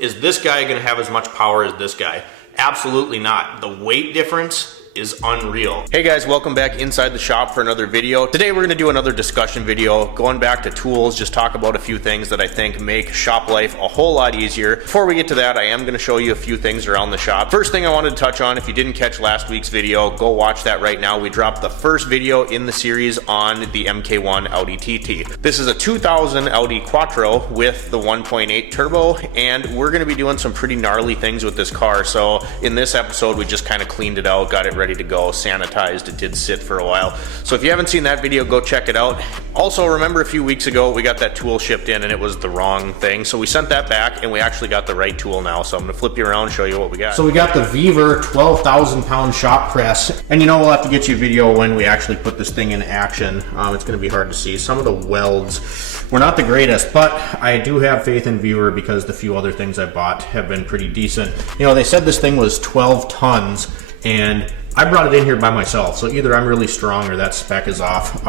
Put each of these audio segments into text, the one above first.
Is this guy gonna have as much power as this guy? Absolutely not. The weight difference is unreal. Hey guys, welcome back inside the shop for another video. Today we're gonna do another discussion video, going back to tools, just talk about a few things that I think make shop life a whole lot easier. Before we get to that, I am gonna show you a few things around the shop. First thing I wanted to touch on, if you didn't catch last week's video, go watch that right now. We dropped the first video in the series on the MK1 Audi TT. This is a 2000 Audi Quattro with the 1.8 turbo, and we're gonna be doing some pretty gnarly things with this car. So in this episode, we just kind of cleaned it out, got it ready to go, sanitized. It did sit for a while. So if you haven't seen that video, go check it out. Also, remember a few weeks ago, we got that tool shipped in and it was the wrong thing. So we sent that back and we actually got the right tool now. So I'm gonna flip you around and show you what we got. So we got the Viver 12,000 pound shop press. And you know, we'll have to get you a video when we actually put this thing in action. It's gonna be hard to see. Some of the welds were not the greatest, but I do have faith in Viver because the few other things I bought have been pretty decent. You know, they said this thing was 12 tons and I brought it in here by myself, so either I'm really strong or that spec is off.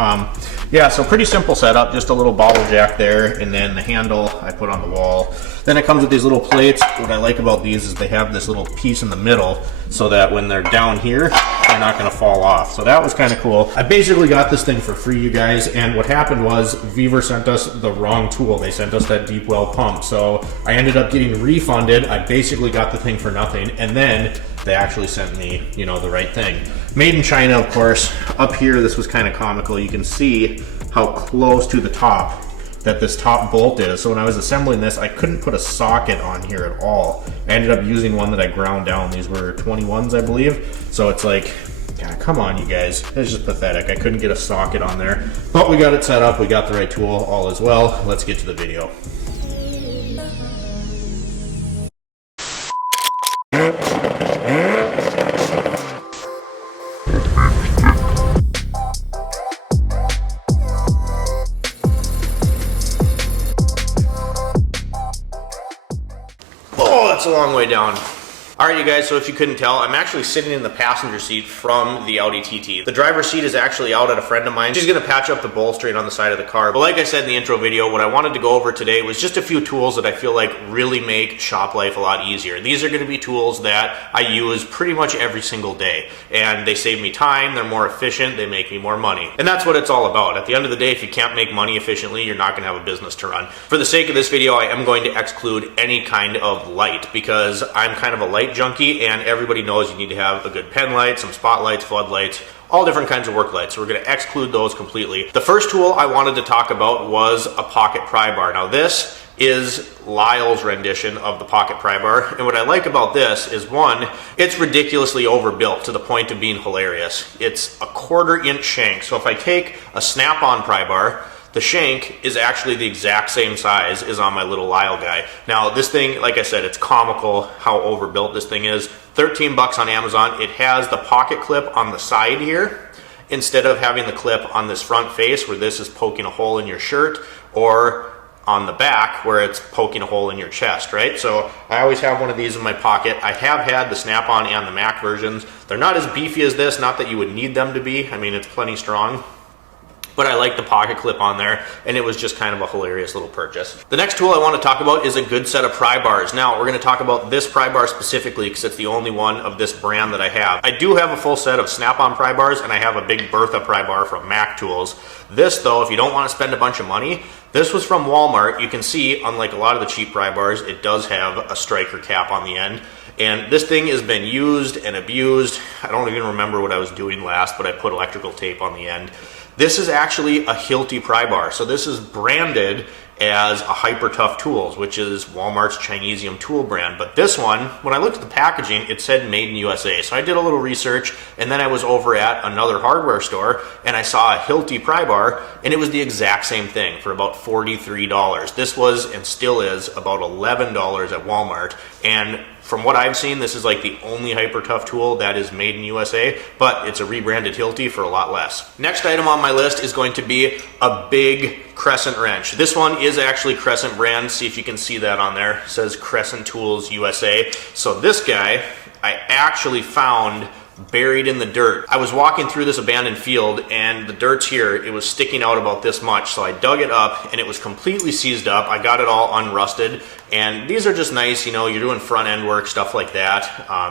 Yeah, so pretty simple setup, just a little bottle jack there, and then the handle I put on the wall. Then it comes with these little plates. What I like about these is they have this little piece in the middle so that when they're down here, they're not gonna fall off. So that was kind of cool. I basically got this thing for free, you guys, and what happened was Viver sent us the wrong tool. They sent us that deep well pump, so I ended up getting refunded. I basically got the thing for nothing, and then they actually sent me, you know, the right thing. Made in China, of course. Up here, this was kind of comical. You can see how close to the top that this top bolt is. So when I was assembling this, I couldn't put a socket on here at all. I ended up using one that I ground down. These were 21s, I believe. So it's like, God, come on, you guys. It's just pathetic. I couldn't get a socket on there. But we got it set up. We got the right tool, all is well. Let's get to the video. It's a long way down. Alright you guys, so if you couldn't tell, I'm actually sitting in the passenger seat from the Audi TT. The driver's seat is actually out at a friend of mine. She's gonna patch up the bolstering on the side of the car. But like I said in the intro video, what I wanted to go over today was just a few tools that I feel like really make shop life a lot easier. These are gonna be tools that I use pretty much every single day. And they save me time, they're more efficient, they make me more money. And that's what it's all about. At the end of the day, if you can't make money efficiently, you're not gonna have a business to run. For the sake of this video, I am going to exclude any kind of light because I'm kind of a light junkie, and everybody knows you need to have a good pen light, some spotlights, floodlights, all different kinds of work lights. So we're going to exclude those completely. The first tool I wanted to talk about was a pocket pry bar. Now this is Lyle's rendition of the pocket pry bar, and what I like about this is, one, it's ridiculously overbuilt to the point of being hilarious. It's a 1/4 inch shank, so if I take a snap-on pry bar, the shank is actually the exact same size as on my little Lyle guy. Now this thing, like I said, it's comical how overbuilt this thing is. 13 bucks on Amazon. It has the pocket clip on the side here instead of having the clip on this front face where this is poking a hole in your shirt, or on the back where it's poking a hole in your chest, right? So I always have one of these in my pocket. I have had the Snap-on and the Mac versions. They're not as beefy as this, not that you would need them to be. I mean, it's plenty strong. But I like the pocket clip on there, and it was just kind of a hilarious little purchase. The next tool I want to talk about is a good set of pry bars. Now, we're going to talk about this pry bar specifically because it's the only one of this brand that I have. I do have a full set of Snap-on pry bars, and I have a big Bertha pry bar from Mac Tools. This, though, if you don't want to spend a bunch of money, this was from Walmart. You can see, unlike a lot of the cheap pry bars, it does have a striker cap on the end. And this thing has been used and abused. I don't even remember what I was doing last, but I put electrical tape on the end. This is actually a Hilti pry bar. So this is branded as a Hyper Tough Tools, which is Walmart's Chinesium tool brand. But this one, when I looked at the packaging, it said made in USA. So I did a little research, and then I was over at another hardware store and I saw a Hilti pry bar, and it was the exact same thing for about $43. This was, and still is, about $11 at Walmart. And from what I've seen, this is like the only Hyper Tough tool that is made in USA, but it's a rebranded Hilti for a lot less. Next item on my list is going to be a big Crescent wrench. This one is actually Crescent brand. See if you can see that on there. It says Crescent Tools USA. So this guy, I actually found buried in the dirt. I was walking through this abandoned field and the dirt's here. It was sticking out about this much, so I dug it up and it was completely seized up. I got it all unrusted, and these are just nice, you know, you're doing front end work, stuff like that.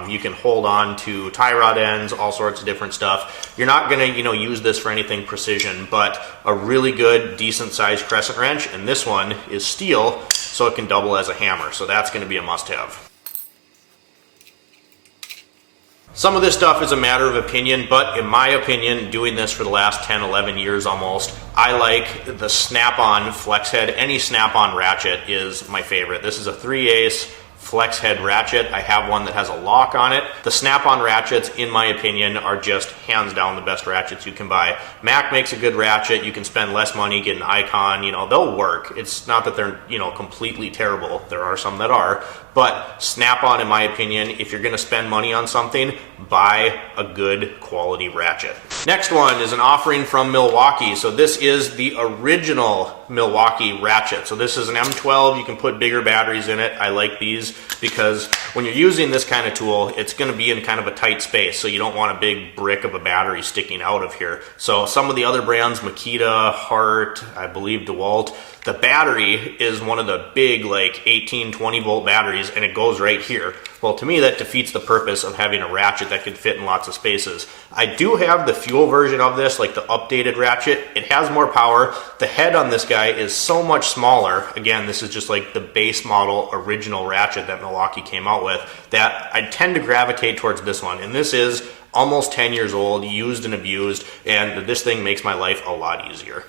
You can hold on to tie rod ends, all sorts of different stuff. You're not gonna, you know, use this for anything precision, but a really good, decent sized crescent wrench, and this one is steel, so it can double as a hammer, so that's gonna be a must-have. Some of this stuff is a matter of opinion, but in my opinion, doing this for the last 10, 11 years almost, I like the snap-on flex head. Any snap-on ratchet is my favorite. This is a 3/8 flex head ratchet. I have one that has a lock on it. The snap-on ratchets, in my opinion, are just hands down the best ratchets you can buy. Mac makes a good ratchet. You can spend less money, get an Icon, you know, they'll work. It's not that they're, you know, completely terrible. There are some that are, but snap-on, in my opinion, if you're gonna spend money on something, buy a good quality ratchet. Next one is an offering from Milwaukee. So this is the original Milwaukee ratchet. So this is an M12, you can put bigger batteries in it. I like these because when you're using this kind of tool, it's gonna be in kind of a tight space, so you don't want a big brick of a battery sticking out of here. So some of the other brands, Makita, Hart, I believe DeWalt, the battery is one of the big like 18, 20 volt batteries, and it goes right here. Well, to me, that defeats the purpose of having a ratchet that can fit in lots of spaces. I do have the fuel version of this, like the updated ratchet. It has more power. The head on this guy is so much smaller. Again, this is just like the base model original ratchet that Milwaukee came out with, that I tend to gravitate towards this one. And this is almost 10 years old, used and abused, and this thing makes my life a lot easier.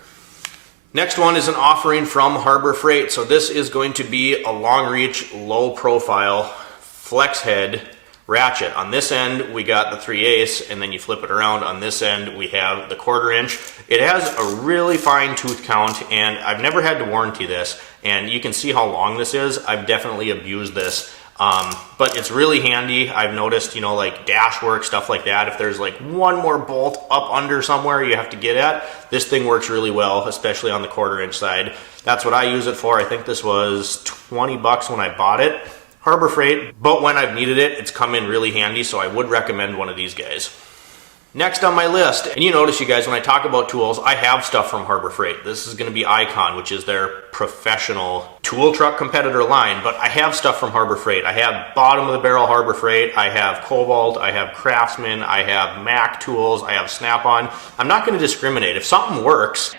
Next one is an offering from Harbor Freight. So this is going to be a long reach, low profile flex head ratchet. On this end, we got the 3/8, and then you flip it around. On this end, we have the 1/4 inch. It has a really fine tooth count, and I've never had to warranty this, and you can see how long this is. I've definitely abused this. But it's really handy. I've noticed, you know, like dash work, stuff like that. If there's like one more bolt up under somewhere you have to get at, this thing works really well, especially on the 1/4 inch side. That's what I use it for. I think this was 20 bucks when I bought it. Harbor Freight, but when I've needed it, it's come in really handy, so I would recommend one of these guys. Next on my list, and you notice, you guys, when I talk about tools, I have stuff from Harbor Freight. This is gonna be Icon, which is their professional tool truck competitor line, but I have stuff from Harbor Freight. I have bottom of the barrel Harbor Freight, I have Cobalt, I have Craftsman, I have Mac tools, I have Snap-on. I'm not gonna discriminate. If something works,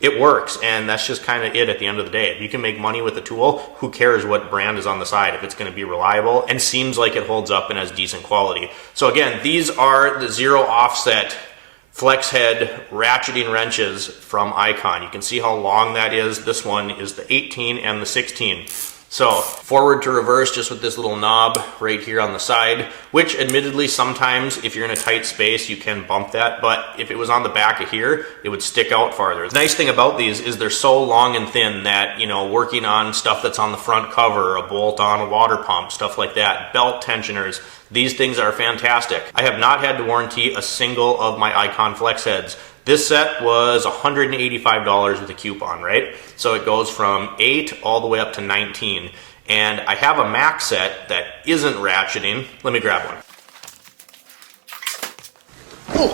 it works, and that's just kind of it at the end of the day. If you can make money with the tool, who cares what brand is on the side if it's going to be reliable and seems like it holds up and has decent quality. So again, these are the 0 offset flex head ratcheting wrenches from Icon. You can see how long that is. This one is the 18 and the 16. So forward to reverse just with this little knob right here on the side, which admittedly sometimes if you're in a tight space you can bump that, but if it was on the back of here it would stick out farther. The nice thing about these is they're so long and thin that, you know, working on stuff that's on the front cover, a bolt on a water pump, stuff like that, belt tensioners, these things are fantastic. I have not had to warranty a single of my Icon flex heads. This set was $185 with a coupon, right? So it goes from 8 all the way up to 19. And I have a Mac set that isn't ratcheting. Let me grab one. Ooh,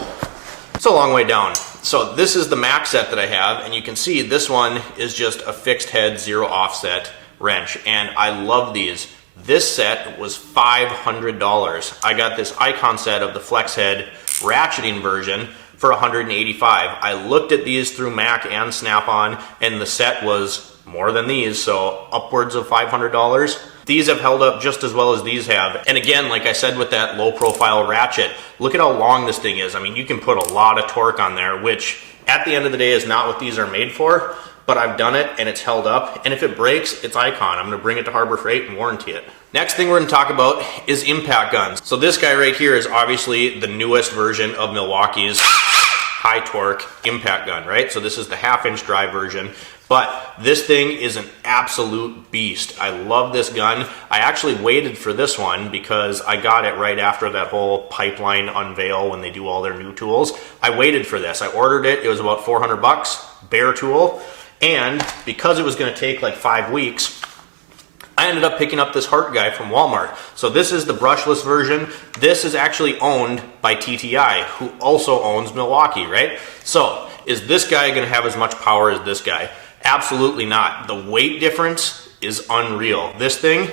it's a long way down. So this is the Mac set that I have, and you can see this one is just a fixed head 0 offset wrench, and I love these. This set was $500. I got this Icon set of the flex head ratcheting version for $185. I looked at these through Mac and Snap-on, and the set was more than these, so upwards of $500. These have held up just as well as these have. And again, like I said with that low profile ratchet, look at how long this thing is. I mean, you can put a lot of torque on there, which at the end of the day is not what these are made for, but I've done it and it's held up. And if it breaks, it's Icon. I'm gonna bring it to Harbor Freight and warranty it. Next thing we're gonna talk about is impact guns. So this guy right here is obviously the newest version of Milwaukee's high torque impact gun, right? So this is the 1/2 inch drive version, but this thing is an absolute beast. I love this gun. I actually waited for this one because I got it right after that whole pipeline unveil when they do all their new tools. I waited for this. I ordered it. It was about 400 bucks, bare tool. And because it was gonna take like 5 weeks, I I ended up picking up this Hart guy from Walmart. So this is the brushless version. This is actually owned by TTI, who also owns Milwaukee, right? So is this guy gonna have as much power as this guy? Absolutely not. The weight difference is unreal. This thing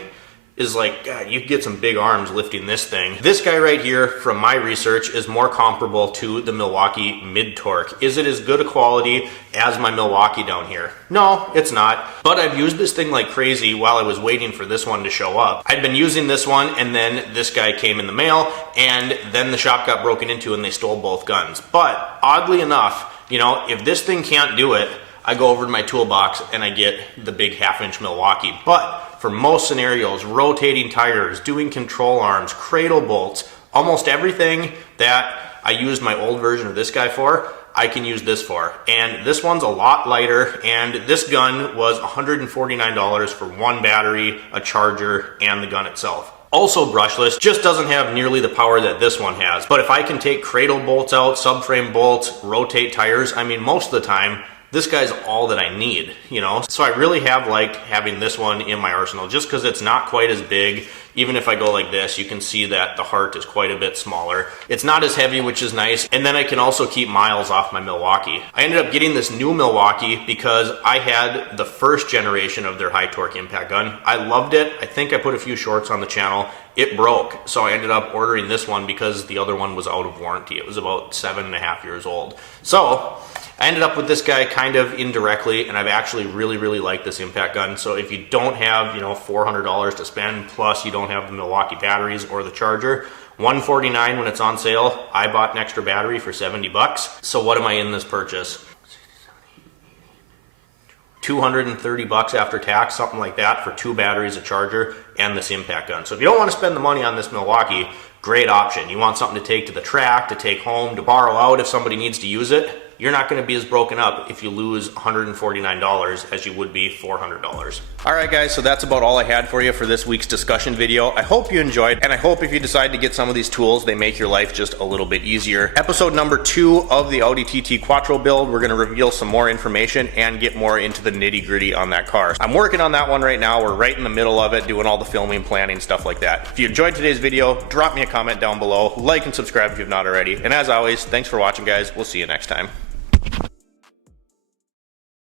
is like, God, you get some big arms lifting this thing. This guy right here, from my research, is more comparable to the Milwaukee Mid-Torque. Is it as good a quality as my Milwaukee down here? No, it's not. But I've used this thing like crazy while I was waiting for this one to show up. I'd been using this one, and then this guy came in the mail, and then the shop got broken into and they stole both guns. But oddly enough, you know, if this thing can't do it, I go over to my toolbox and I get the big 1/2-inch Milwaukee. But for most scenarios, rotating tires, doing control arms, cradle bolts, almost everything that I used my old version of this guy for, I can use this for. And this one's a lot lighter, and this gun was $149 for one battery, a charger, and the gun itself. Also brushless, just doesn't have nearly the power that this one has. But if I can take cradle bolts out, subframe bolts, rotate tires, I mean, most of the time, this guy's all that I need, you know? So I really have liked having this one in my arsenal just because it's not quite as big. Even if I go like this, you can see that the Hart is quite a bit smaller. It's not as heavy, which is nice. And then I can also keep miles off my Milwaukee. I ended up getting this new Milwaukee because I had the first generation of their high torque impact gun. I loved it. I think I put a few shorts on the channel. It broke, so I ended up ordering this one because the other one was out of warranty. It was about 7.5 years old. So I ended up with this guy kind of indirectly, and I've actually really liked this impact gun. So if you don't have, you know, $400 to spend, plus you don't have the Milwaukee batteries or the charger, $149 when it's on sale. I bought an extra battery for 70 bucks. So what am I in this purchase? 230 bucks after tax, something like that, for 2 batteries, a charger, and this impact gun. So if you don't want to spend the money on this Milwaukee, great option. You want something to take to the track, to take home, to borrow out if somebody needs to use it, you're not going to be as broken up if you lose $149 as you would be $400. All right, guys, so that's about all I had for you for this week's discussion video. I hope you enjoyed, and I hope if you decide to get some of these tools, they make your life just a little bit easier. Episode number 2 of the Audi TT Quattro build, we're going to reveal some more information and get more into the nitty-gritty on that car. I'm working on that one right now. We're right in the middle of it, doing all the filming, planning, stuff like that. If you enjoyed today's video, drop me a comment down below, like and subscribe if you've not already. And as always, thanks for watching, guys. We'll see you next time.